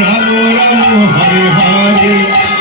রাম হরে হরে।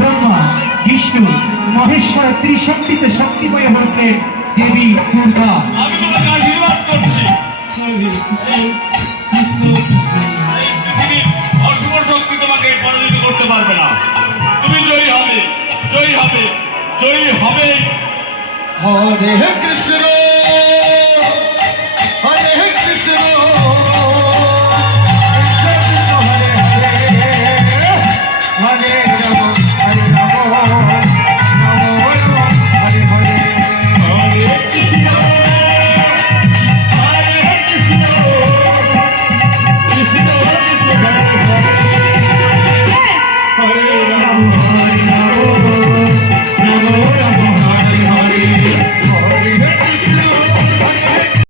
ব্রহ্মা বিষ্ণু মহেশ্বরের ত্রিশক্তিতে শক্তিময় হলেন দেবী দুর্গা। আমি তোমাকে আশীর্বাদ করছি। বিষ্ণু জয়ী হবে জয়ী হবে। হরে কৃষ্ণ Hare Rama Hare